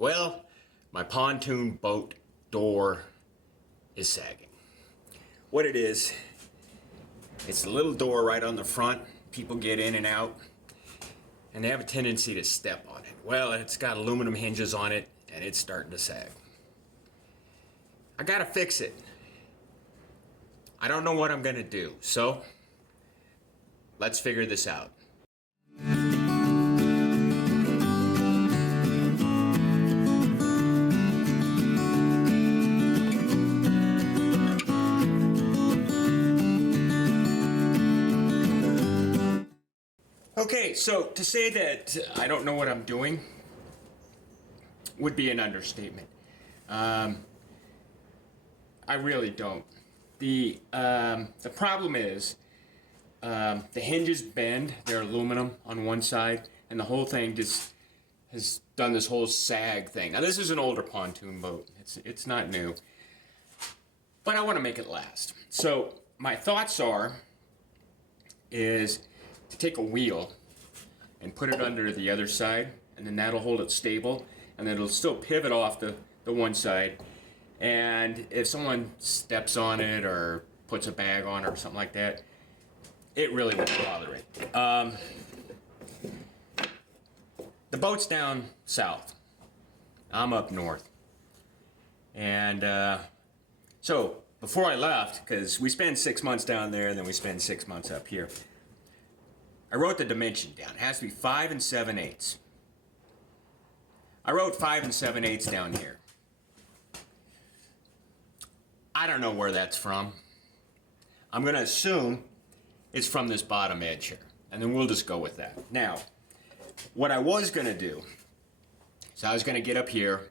Well, my pontoon boat door is sagging. What it is, it's a little door right on the front. People get in and out, and they have a tendency to step on it. Well, it's got aluminum hinges on it, and it's starting to sag. I gotta fix it. I don't know what I'm gonna do, so let's figure this out. Okay, so to say that I don't know what I'm doing would be an understatement. I really don't. The problem is the hinges bend. They're aluminum on one side, and the whole thing just has done this whole sag thing. Now this is an older pontoon boat. It's not new, but I want to make it last. So my thoughts is to take a wheel and put it under the other side, and then that'll hold it stable, and then it'll still pivot off the one side. And if someone steps on it or puts a bag on it or something like that, it really won't bother it. The boat's down south. I'm up north. And so before I left, because we spend 6 months down there, and then we spend 6 months up here, I wrote the dimension down. It has to be 5 7/8. I wrote 5 7/8 down here. I don't know where that's from. I'm going to assume it's from this bottom edge here, and then we'll just go with that. Now, what I was going to do is I was going to get up here,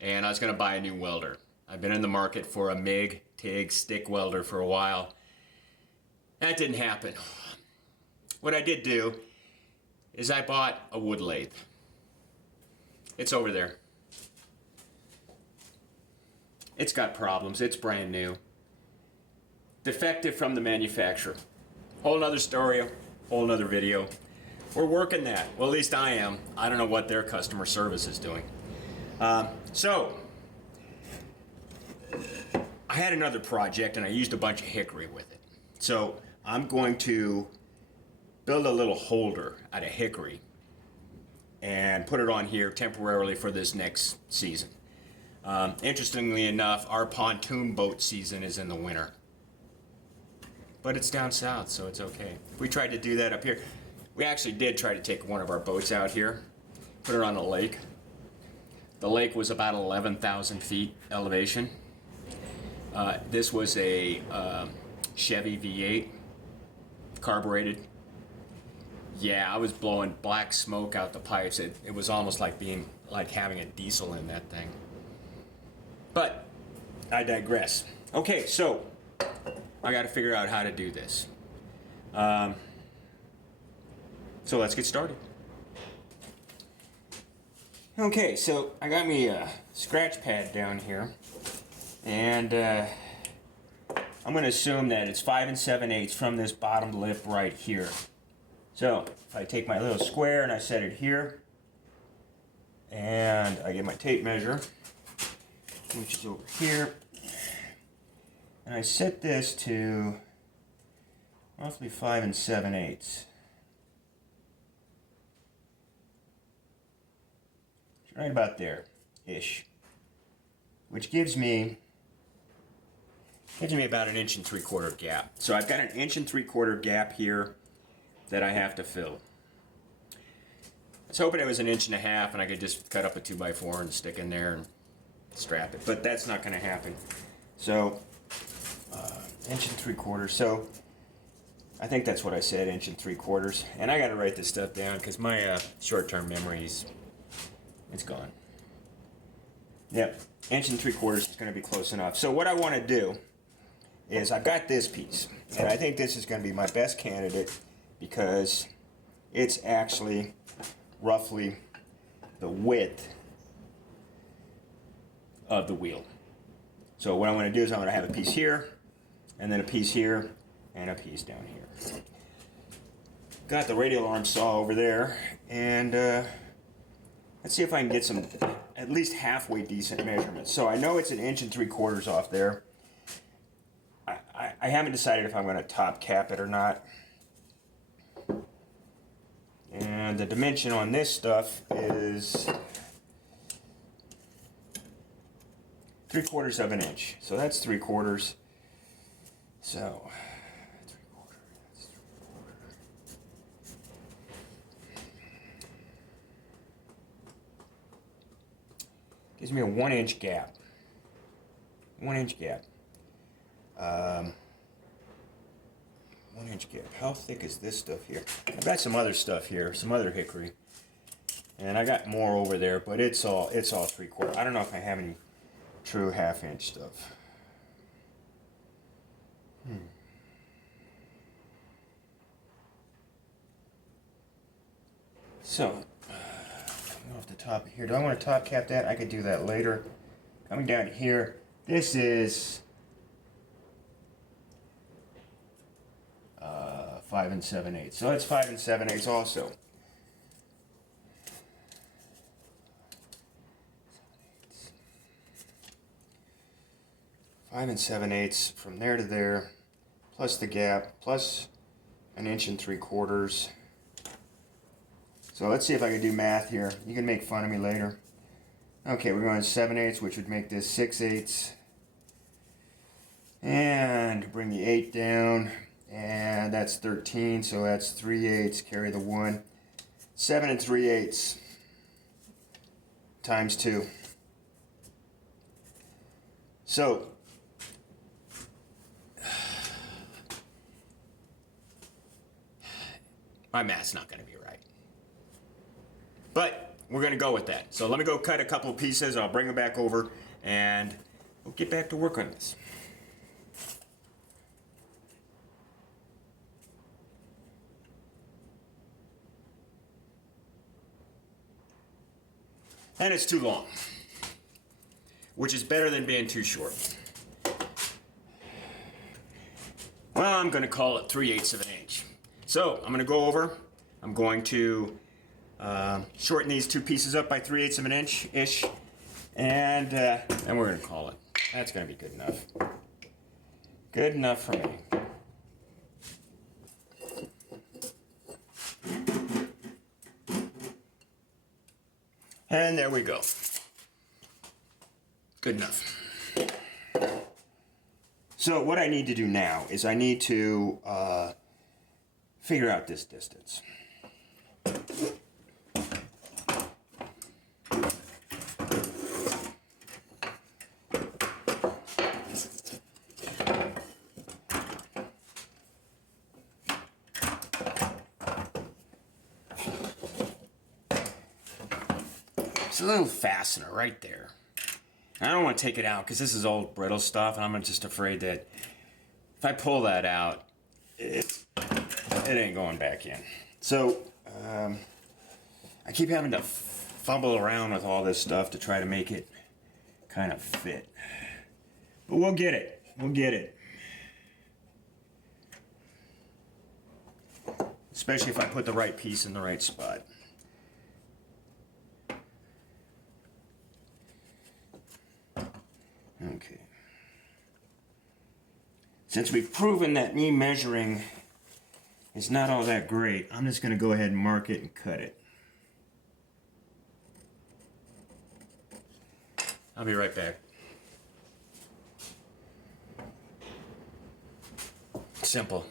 and I was going to buy a new welder. I've been in the market for a MIG, TIG, stick welder for a while. That didn't happen. What I did do is I bought a wood lathe. It's over there. It's got problems. It's brand new. Defective from the manufacturer. Whole nother story, whole nother video. We're working that. Well, at least I am. I don't know what their customer service is doing. So, I had another project, and I used a bunch of hickory with it. So, I'm going to build a little holder out of hickory and put it on here temporarily for this next season. Interestingly enough, our pontoon boat season is in the winter, but it's down south, so it's okay. We tried to do that up here. We actually did try to take one of our boats out here, put it on a lake. The lake was about 11,000 feet elevation. This was a Chevy V8 carbureted. Yeah, I was blowing black smoke out the pipes. It was almost like having a diesel in that thing. But I digress. Okay, so I got to figure out how to do this. So let's get started. Okay, so I got me a scratch pad down here, and I'm going to assume that it's 5 7/8 from this bottom lip right here. So if I take my little square and I set it here, and I get my tape measure, which is over here, and I set this to roughly 5 7/8. Right about there ish, which gives me about 1 3/4 inch gap. So I've got an 1 3/4 inch gap here that I have to fill. I was hoping it was 1.5 inches and I could just cut up a 2x4 and stick in there and strap it, but that's not going to happen. So 1 3/4 inch. So I think that's what I said, 1 3/4 inch. And I got to write this stuff down because my short-term memory it's gone. Yep, 1 3/4 inch is going to be close enough. So what I want to do is I've got this piece, and I think this is going to be my best candidate because it's actually roughly the width of the wheel. So what I'm going to do is I'm going to have a piece here, and then a piece here, and a piece down here. Got the radial arm saw over there, and let's see if I can get some at least halfway decent measurement. So I know it's 1 3/4 inches off there. I haven't decided if I'm going to top cap it or not. And the dimension on this stuff is 3/4 inch. So that's 3/4. So 3/4. That's 3/4. Gives me a 1 inch gap. 1 inch gap. 1 inch gap. How thick is this stuff here? I've got some other stuff here, some other hickory, and I got more over there, but it's all 3/4. I don't know if I have any true 1/2 inch stuff. So, off the top here, do I want to top cap that? I could do that later. Coming down here, this is 5 7/8. So that's 5 7/8 also. 5 7/8 from there to there, plus the gap, plus 1 3/4 inches. So let's see if I can do math here. You can make fun of me later. Okay, we're going 7/8, which would make this 6/8. And bring the 8 down, and that's 13, so that's 3/8, carry the 1. 7 3/8 times 2. So, my math's not going to be right. But we're going to go with that. So let me go cut a couple of pieces. I'll bring them back over, and we'll get back to work on this. And it's too long, which is better than being too short. Well, I'm going to call it 3/8 of an inch. So I'm going to go over. I'm going to shorten these two pieces up by 3/8 of an inch-ish, and we're going to call it. That's going to be good enough. Good enough for me. And there we go. Good enough. So what I need to do now is I need to figure out this distance. It's a little fastener right there. I don't want to take it out because this is old brittle stuff, and I'm just afraid that if I pull that out, it ain't going back in. So I keep having to fumble around with all this stuff to try to make it kind of fit. But we'll get it. We'll get it. Especially if I put the right piece in the right spot. Okay. Since we've proven that me measuring is not all that great, I'm just going to go ahead and mark it and cut it. I'll be right back. Simple.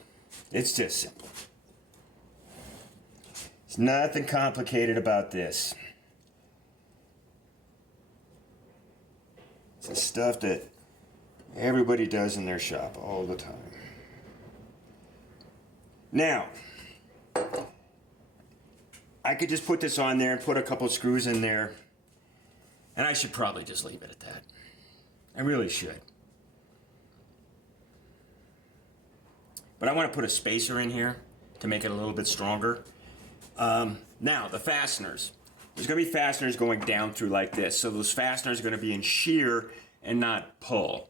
It's just simple. There's nothing complicated about this. It's the stuff that everybody does in their shop all the time. Now, I could just put this on there and put a couple screws in there, and I should probably just leave it at that. I really should. But I want to put a spacer in here to make it a little bit stronger. Now, the fasteners. There's going to be fasteners going down through like this. So those fasteners are going to be in shear and not pull,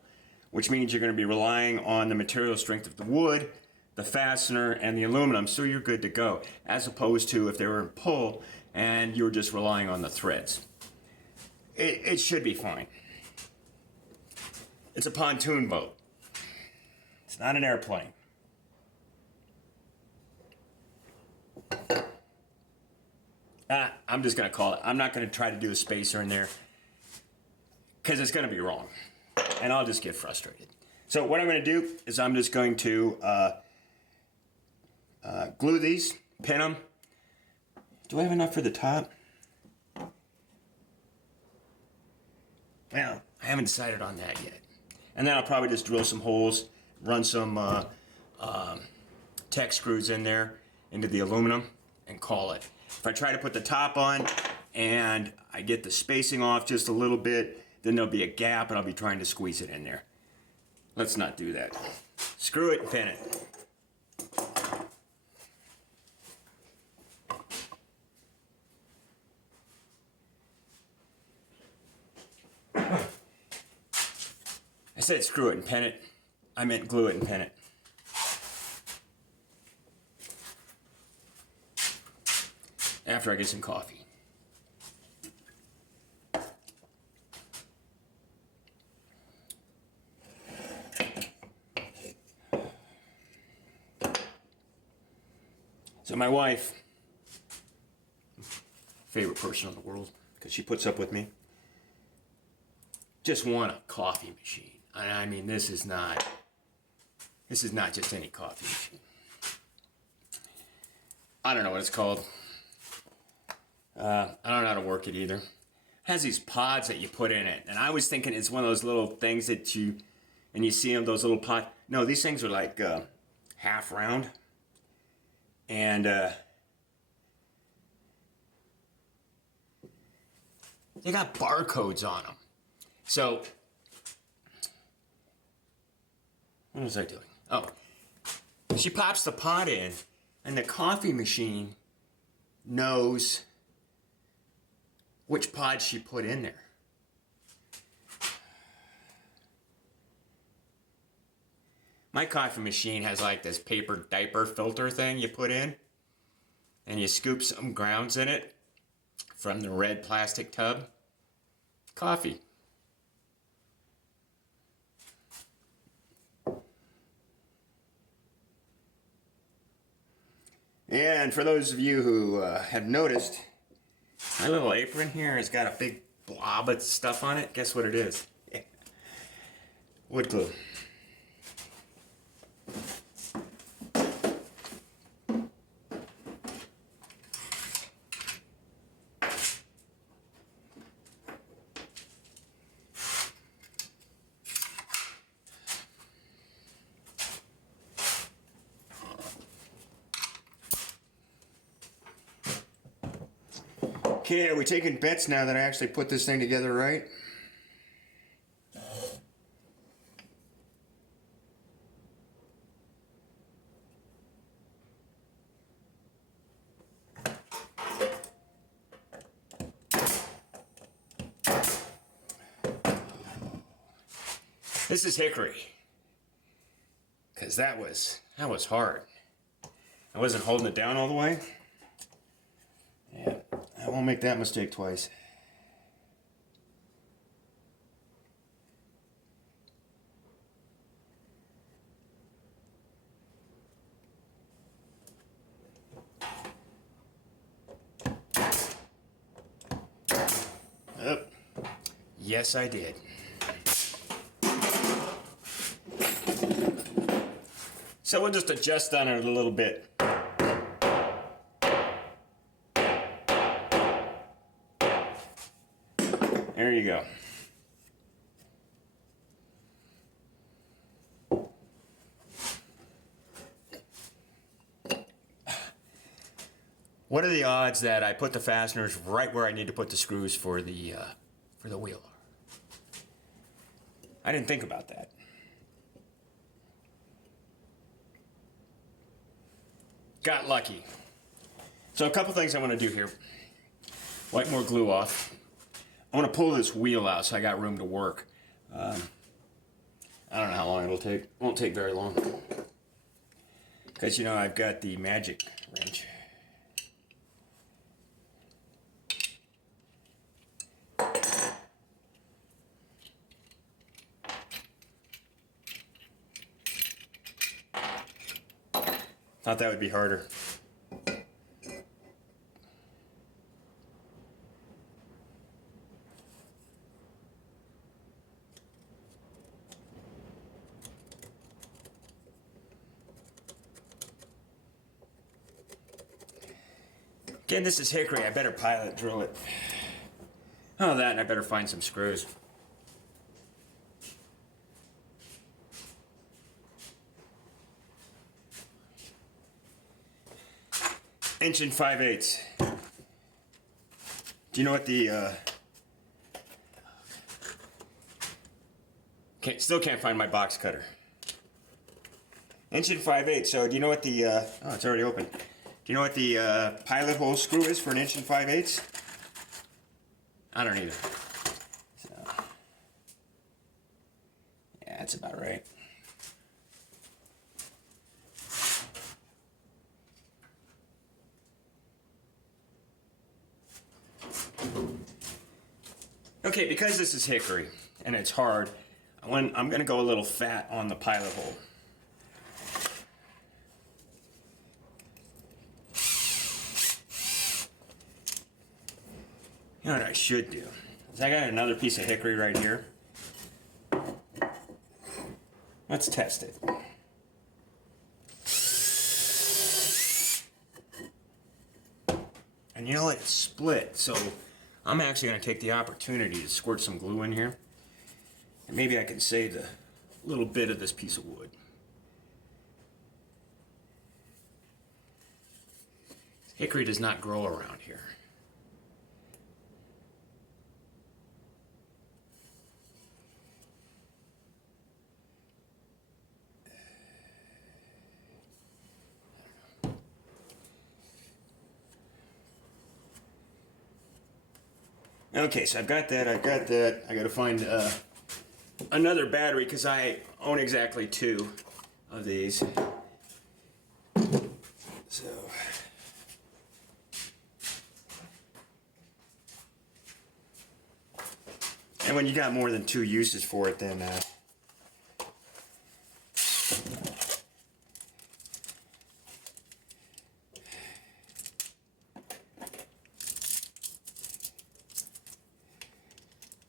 which means you're going to be relying on the material strength of the wood, the fastener, and the aluminum, so you're good to go, as opposed to if they were in pull and you were just relying on the threads. it should be fine. It's a pontoon boat. It's not an airplane. I'm just going to call it. I'm not going to try to do a spacer in there because it's going to be wrong. And I'll just get frustrated. So what I'm going to do is I'm just going to glue these, pin them. Do I have enough for the top? Well, I haven't decided on that yet. And then I'll probably just drill some holes, run some Tech screws in there into the aluminum and call it. If I try to put the top on and I get the spacing off just a little bit, then there'll be a gap and I'll be trying to squeeze it in there. Let's not do that. Screw it and pin it. I said screw it and pin it. I meant glue it and pin it. After I get some coffee. So my wife, favorite person in the world, because she puts up with me, just want a coffee machine. I mean, this is not just any coffee machine. I don't know what it's called. I don't know how to work it either. It has these pods that you put in it, and I was thinking it's one of those little things that you see them, those little pods. No, these things are like half round, and they got barcodes on them. So what was I doing? Oh, she pops the pod in, and the coffee machine knows which pod she put in there. My coffee machine has like this paper diaper filter thing you put in, and you scoop some grounds in it from the red plastic tub. Coffee. And for those of you who have noticed, my little apron here has got a big blob of stuff on it. Guess what it is? Wood glue. Okay, are we taking bets now that I actually put this thing together right? This is hickory. Because that was hard. I wasn't holding it down all the way. Yeah, I won't make that mistake twice. Oh, yes, I did. So we'll just adjust on it a little bit. There you go. What are the odds that I put the fasteners right where I need to put the screws for the wheel? I didn't think about that. Got lucky. So a couple things I want to do here. Wipe more glue off. I want to pull this wheel out so I got room to work. I don't know how long it'll take. It won't take very long. Because, you know, I've got the magic wrench. Thought that would be harder. Again, this is hickory. I better pilot drill it. Oh, that, and I better find some screws. Inch and 5/8. Do you know what the still can't find my box cutter. Inch and 5/8. So do you know what the oh, it's already open. Do you know what the pilot hole screw is for an inch and 5/8? I don't either. So yeah, that's about right. Okay, because this is hickory and it's hard, I'm going to go a little fat on the pilot hole. You know what I should do? Is I got another piece of hickory right here. Let's test it. And you know what? It's split, so I'm actually going to take the opportunity to squirt some glue in here. And maybe I can save a little bit of this piece of wood. Hickory does not grow around here. Okay, so I've got that. I got to find another battery because I own exactly 2 of these. So, and when you got more than 2 uses for it, then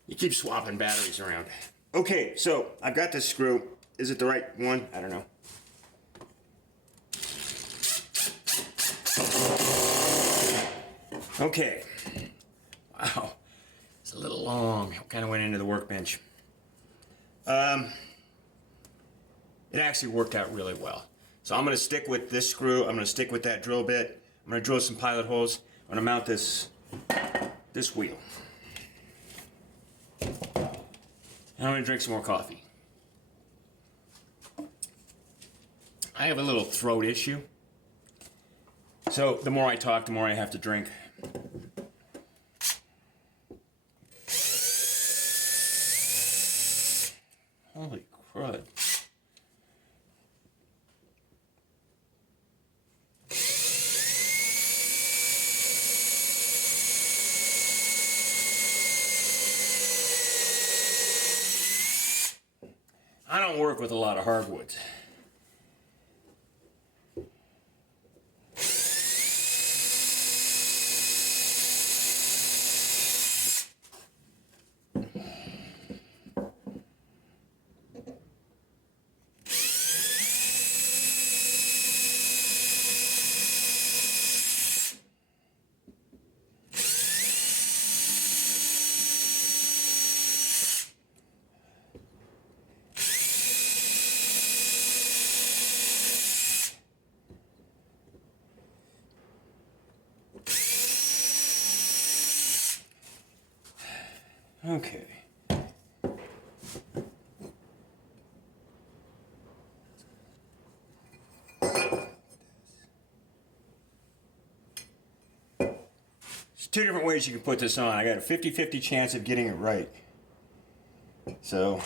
you keep swapping batteries around. Okay, so I've got this screw. Is it the right one? I don't know. Okay. Wow. It's a little long. It kind of went into the workbench. It actually worked out really well. So I'm going to stick with this screw. I'm going to stick with that drill bit. I'm going to drill some pilot holes. I'm going to mount this wheel. And I'm going to drink some more coffee. I have a little throat issue. So the more I talk, the more I have to drink. Holy crud. I don't work with a lot of hardwoods. Okay. There's 2 different ways you can put this on. I got a 50-50 chance of getting it right. So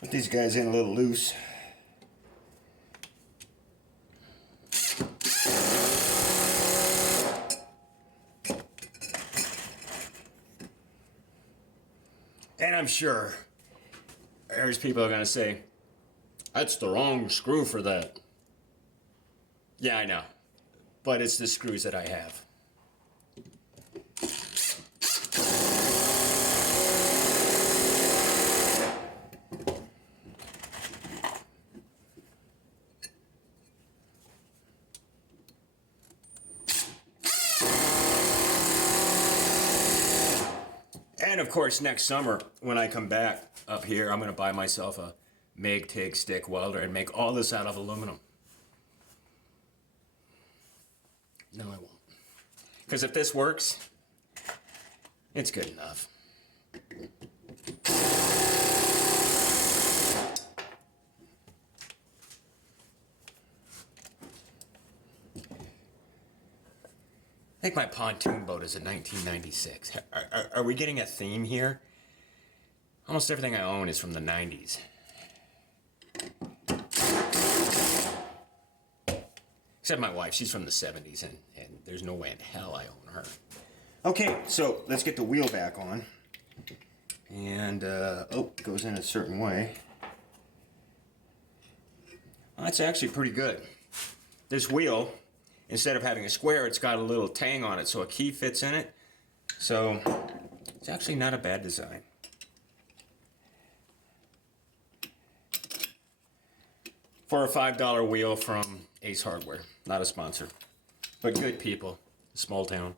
put these guys in a little loose. And I'm sure there's people are going to say, that's the wrong screw for that. Yeah, I know. But it's the screws that I have. And of course, next summer, when I come back up here, I'm going to buy myself a MIG TIG stick welder and make all this out of aluminum. No, I won't. Because if this works, it's good enough. I think my pontoon boat is a 1996. Are we getting a theme here? Almost everything I own is from the 90s. Except my wife, she's from the 70s, and there's no way in hell I own her. Okay, so let's get the wheel back on. And, it goes in a certain way. Well, that's actually pretty good. This wheel, instead of having a square, it's got a little tang on it, so a key fits in it. So, it's actually not a bad design. For a $5 wheel from Ace Hardware. Not a sponsor. But good people. Small town.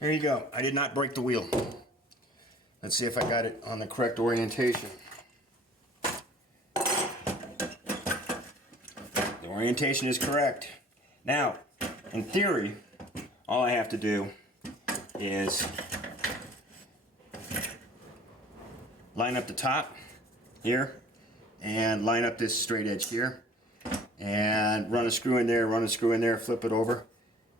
There you go. I did not break the wheel. Let's see if I got it on the correct orientation. The orientation is correct. Now, in theory, all I have to do is line up the top here and line up this straight edge here and run a screw in there, flip it over,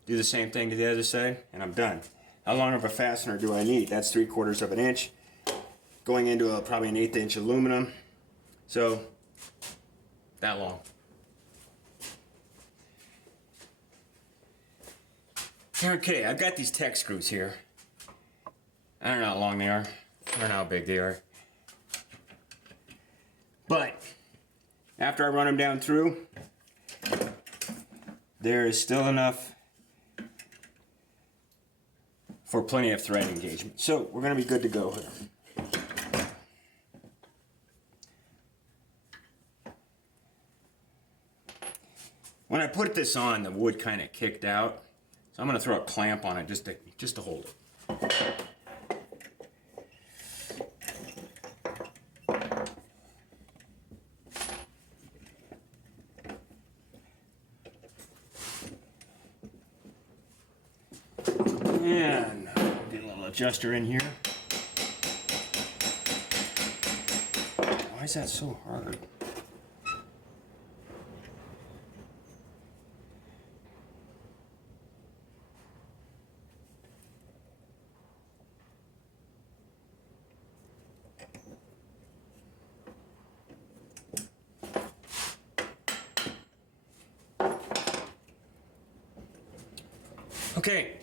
do the same thing to the other side, and I'm done. How long of a fastener do I need? That's 3/4 of an inch going into probably an 1/8 inch aluminum, so that long. Okay, I've got these tech screws here. I don't know how long they are. I don't know how big they are. But after I run them down through, there is still enough for plenty of thread engagement. So we're going to be good to go here. When I put this on, the wood kind of kicked out. So I'm going to throw a clamp on it just to hold it. And get a little adjuster in here. Why is that so hard? Okay,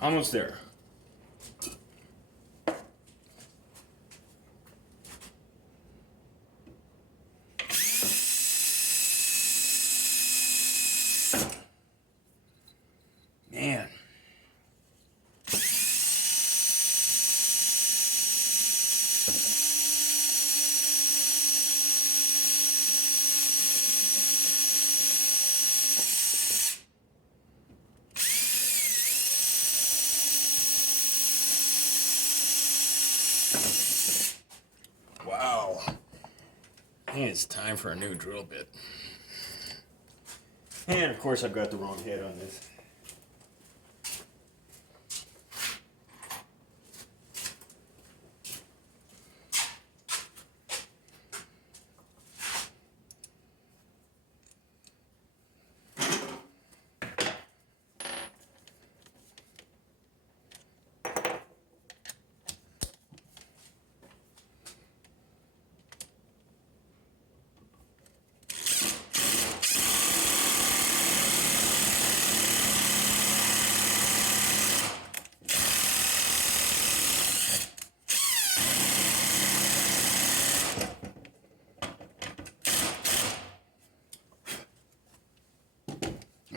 almost there. Man. Wow. I think it's time for a new drill bit. And of course I've got the wrong head on this.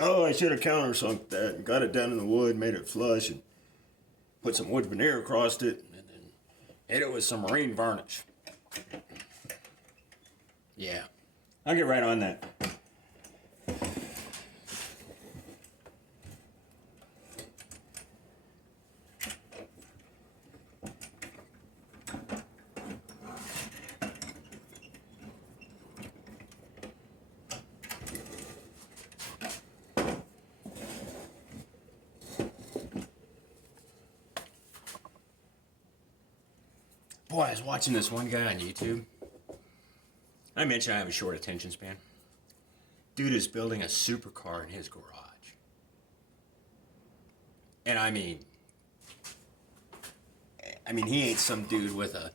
Oh, I should have countersunk that and got it down in the wood, made it flush, and put some wood veneer across it, and then hit it with some marine varnish. Yeah, I'll get right on that. Boy, I was watching this one guy on YouTube. I mentioned I have a short attention span. Dude is building a supercar in his garage. And I mean, he ain't some dude with an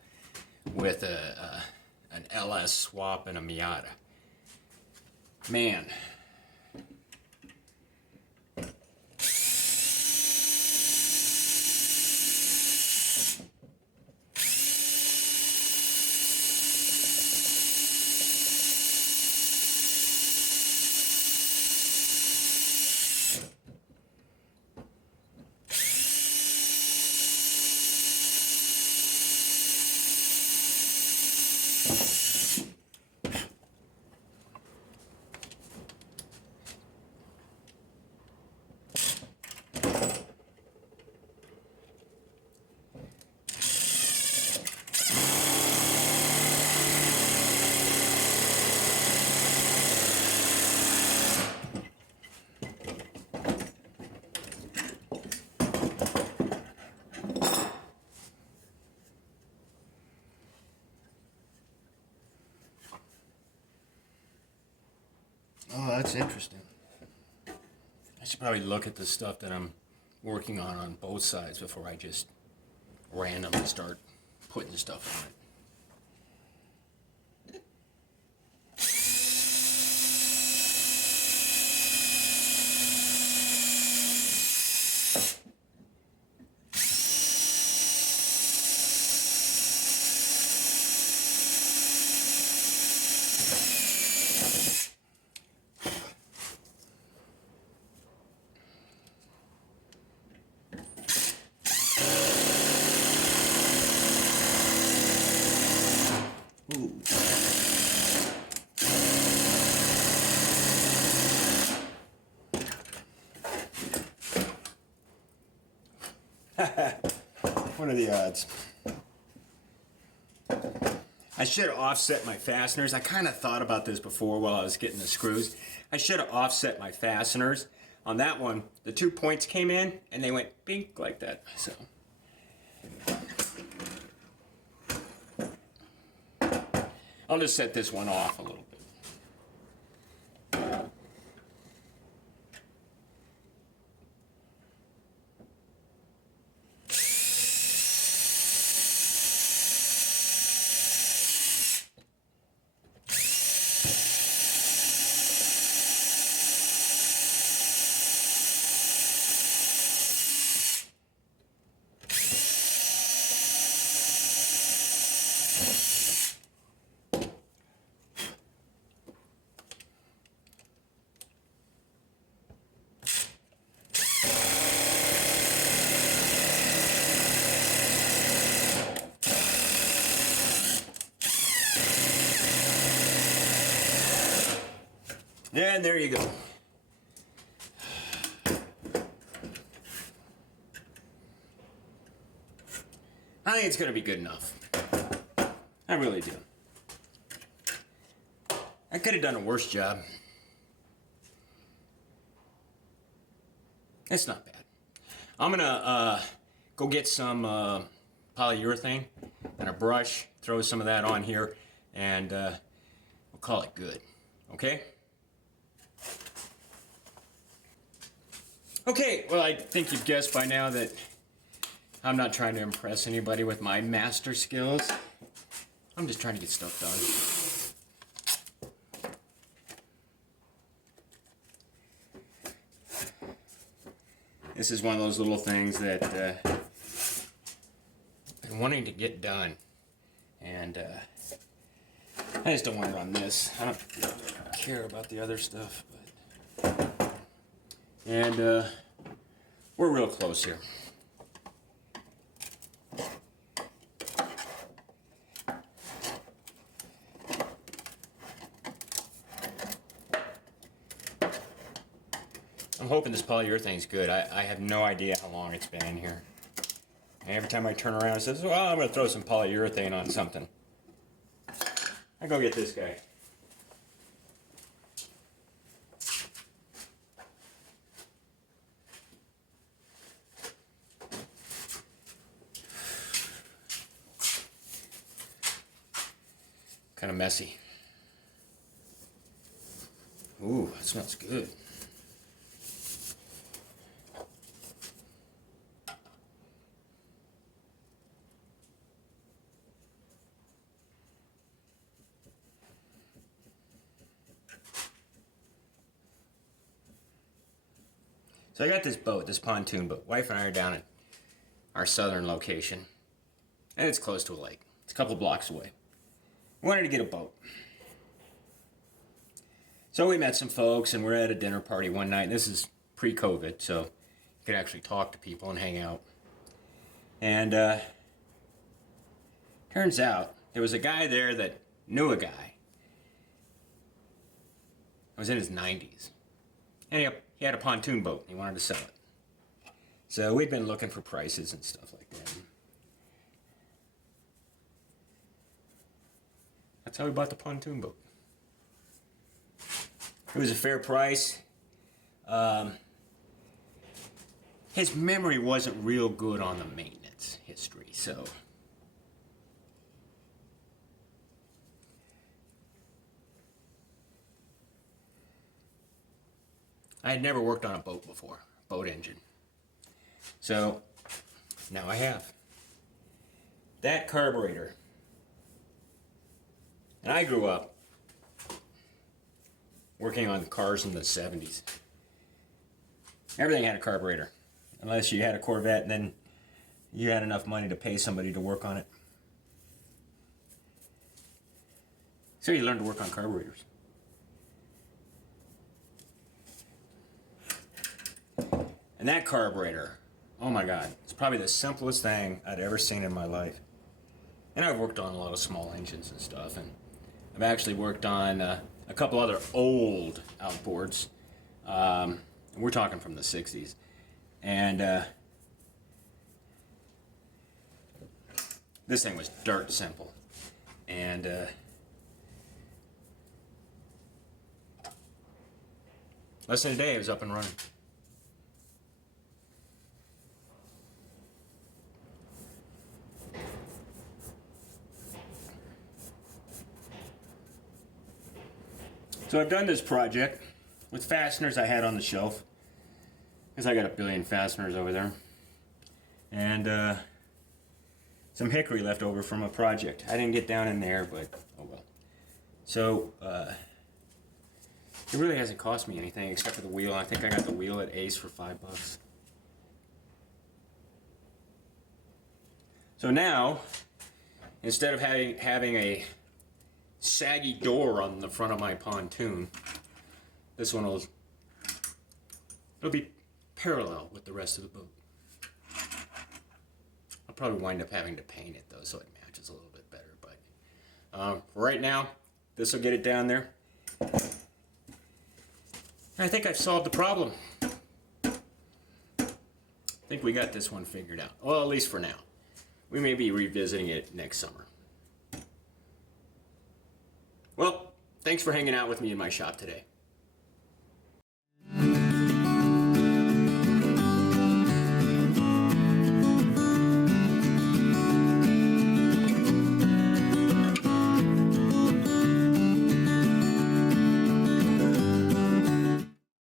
LS swap and a Miata. Man. Oh, that's interesting. I should probably look at the stuff that I'm working on both sides before I just randomly start putting stuff on it. Ooh. What are the odds? I should have offset my fasteners. I kind of thought about this before while I was getting the screws. I should have offset my fasteners. On that one, the 2 points came in and they went bink like that. So. I'll just set this one off a little bit. And there you go. I think it's going to be good enough. I really do. I could have done a worse job. It's not bad. I'm going to go get some polyurethane and a brush, throw some of that on here, and we'll call it good. Okay? Okay, well, I think you've guessed by now that I'm not trying to impress anybody with my master skills. I'm just trying to get stuff done. This is one of those little things that I've been wanting to get done. And I just don't want to run this. I don't care about the other stuff, but And we're real close here. I'm hoping this polyurethane's good. I have no idea how long it's been in here. And every time I turn around, it says, well, I'm going to throw some polyurethane on something. I go get this guy. Kind of messy. Ooh, that smells good. So I got this boat, this pontoon boat. Wife and I are down at our southern location. And it's close to a lake. It's a couple blocks away. We wanted to get a boat. So we met some folks and we're at a dinner party one night. This is pre-COVID, so you could actually talk to people and hang out. And turns out there was a guy there that knew a guy. He was in his 90s. And he had a pontoon boat. He wanted to sell it. So we'd been looking for prices and stuff like that. That's how we bought the pontoon boat. It was a fair price. His memory wasn't real good on the maintenance history, so I had never worked on a boat before, boat engine. So now I have. That carburetor. And I grew up working on cars in the 70s. Everything had a carburetor. Unless you had a Corvette and then you had enough money to pay somebody to work on it. So you learn to work on carburetors. And that carburetor, oh my God, it's probably the simplest thing I'd ever seen in my life. And I've worked on a lot of small engines and stuff, and I've actually worked on a couple other old outboards. We're talking from the 60s. And this thing was dirt simple. And less than a day, it was up and running. So I've done this project with fasteners I had on the shelf, because I got a billion fasteners over there, and some hickory left over from a project. I didn't get down in there, but oh well. So it really hasn't cost me anything except for the wheel. I think I got the wheel at Ace for $5. So now, instead of having a saggy door on the front of my pontoon, this one it'll be parallel with the rest of the boat. I'll probably wind up having to paint it though, so it matches a little bit better, but for right now, this will get it down there. I think I've solved the problem. I think we got this one figured out, well, at least for now. We may be revisiting it next summer. Well, thanks for hanging out with me in my shop today.